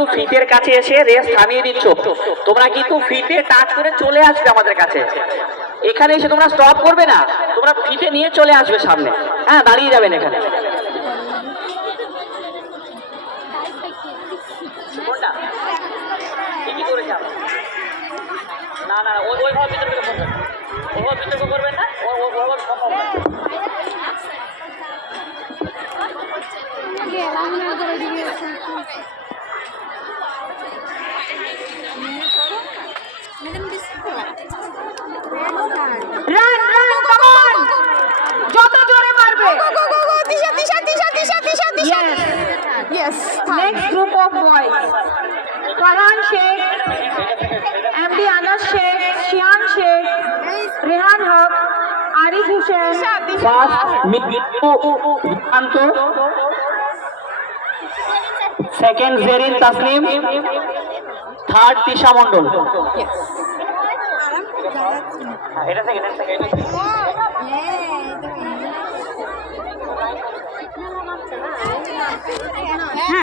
কিন্তু ফিটের কাছে এসে রেস থামিয়ে দিচ্ছ, তোমরা কিন্তু ফিটে টাচ করে চলে আসবে আমাদের কাছে। এখানে এসে তোমরা স্টপ করবে না, তোমরা ফিটে নিয়ে চলে আসবে সামনে। হ্যাঁ, দাঁড়িয়ে যাবেন এখানে। কোনটা কি করেছে না না ওইভাবে বিতর্ক করবেন, ওইভাবে বিতর্ক করবেন না, ওইভাবে সম্ভব না। যত জোরে মারবে। Yes. Next group of boys: Farhan Sheikh, MD Anas Sheikh, Shian Sheikh, Rehan Haq, Arif Hussain. First Mitu Bikanto, second Zerin Taslim, third Tisha Mondal. এটা সেকেন্ড